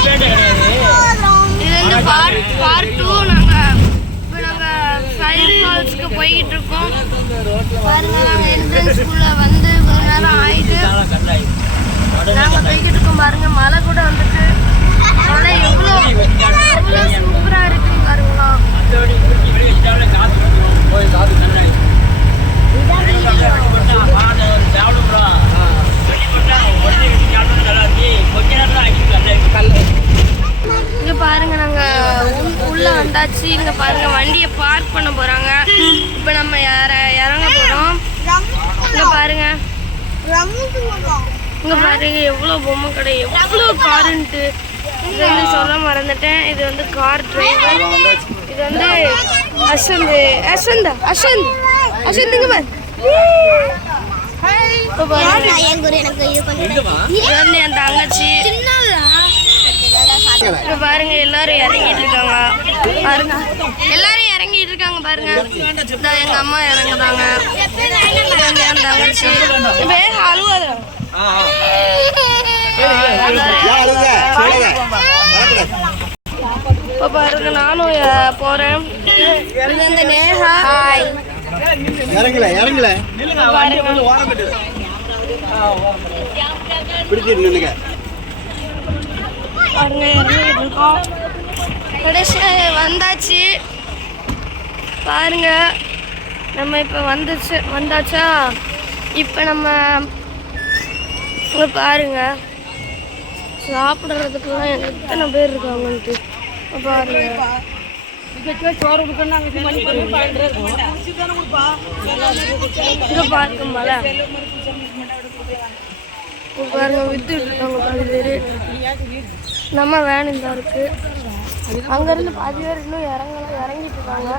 இது வந்து பார்ட் 2. நாங்கள் ஃபயர் ஃபால்ஸ்க்கு போய்கிட்டு இருக்கோம். பாருங்க, நாங்கள் என்ட்ரன்ஸ்குள்ள வந்து கொஞ்ச நேரம் ஆயிட்டு நாங்கள் போய்கிட்டு இருக்கோம். பாருங்க, மழை கூட வந்துட்டு மழை எவ்வளோ சூப்பராக இருக்குன்னு பாருங்களா. இங்க பாருங்க, நாங்க உள்ள வந்தாச்சு. இங்க பாருங்க, வண்டியை பார்க் பண்ண போறாங்க. இப்ப நம்ம இறங்க போறோம். இங்க பாருங்க, இங்க பாருங்க எவ்வளவு பொம்மை கடை, எவ்வளவு காருன்ட்டு. இது வந்து சொல்ல மறந்துட்டேன். இது வந்து கார் டிரைவர். இது வந்து அஸ்வந்த் இங்க பாரு. என் தங்கச்சி பாருங்க, எல்லாரும் இறங்கிட்டு இருக்காங்க. பாருங்க, எல்லாரும் இறங்கிட்டு இருக்காங்க. பாருங்க, எங்க அம்மா இறங்குறாங்க. என் தங்கச்சி அழுவாத. இப்போ பாருங்க, நானும் போறேன். இது வந்து நேஹா. இறங்கல பாருங்க, இறங்கிட்டு இருக்கோம். கடைசி வந்தாச்சு. பாருங்க, நம்ம இப்போ வந்தாச்சா. இப்போ நம்ம பாருங்க, சாப்பிட்றதுக்குலாம் எத்தனை பேர் இருக்காங்கன்ட்டு பாருங்க. இங்கே பாருங்க, மழை பாருங்க, வித்துட்டு இருக்காங்க பாதி பேர். நம்ம வேன் இந்த இருக்கு. அங்கேருந்து பாதி பேர் இன்னும் இறங்கிட்டு இருக்காங்க.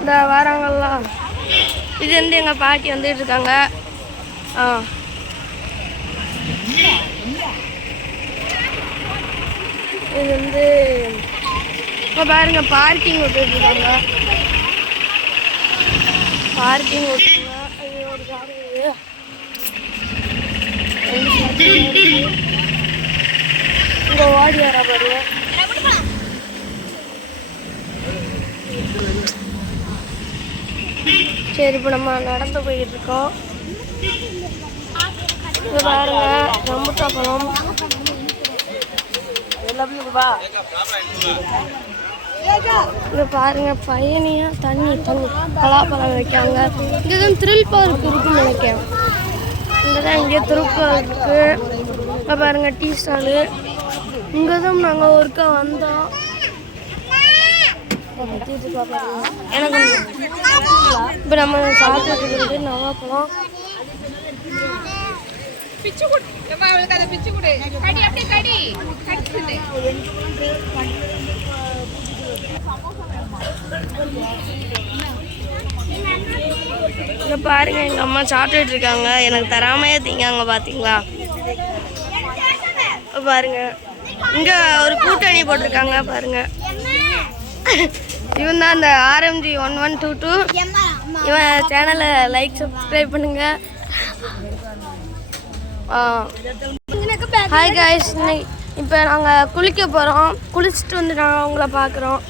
இந்த வராங்கல்லாம். இது வந்து எங்கள் பாட்டி வந்துட்டு இருக்காங்க. இது வந்து இப்போ பாருங்க, பார்க்கிங் விட்டுருக்காங்க. பார்க்கிங் விட்டுருங்க. இது ஒரு கார் இங்கே ஓடி வர பாருங்க. சரி, இப்போ நம்ம நடந்து போய்கிட்டு இருக்கோம். இங்கே பாருங்க, ரம்புட்டான் பழம். இங்க பாருங்க, பையனையா தண்ணி பலாப்பழம் வைக்காங்க. இங்கதான் த்ரில் பார்க் இருக்குன்னு நினைக்கிறேன். இங்கதான் இங்கே த்ரில் பார்க் இருக்கு. இங்க பாருங்க, டீ ஸ்டாலு. இங்கதான் நாங்க ஒருக்கா வந்தோம். எனக்கு இப்ப நம்ம சாப்பிட்டு இருக்கிறது நவாப்பழம். இங்க பாருங்க, எங்க அம்மா சாப்பிட்டுட்டு இருக்காங்க. எனக்கு தராமையே திங்காங்க. பாத்தீங்களா? பாருங்க, இங்க ஒரு கூட்டணி போட்டிருக்காங்க. பாருங்க, இவன் தான் அந்த RMG 1122. இவன் சேனலை லைக் சப்ஸ்கிரைப் பண்ணுங்க. ஹாய் காய்ஸ், இப்போ நாங்கள் குளிக்க போகிறோம். குளிச்சுட்டு வந்து நாங்கள் உங்களை பார்க்குறோம்.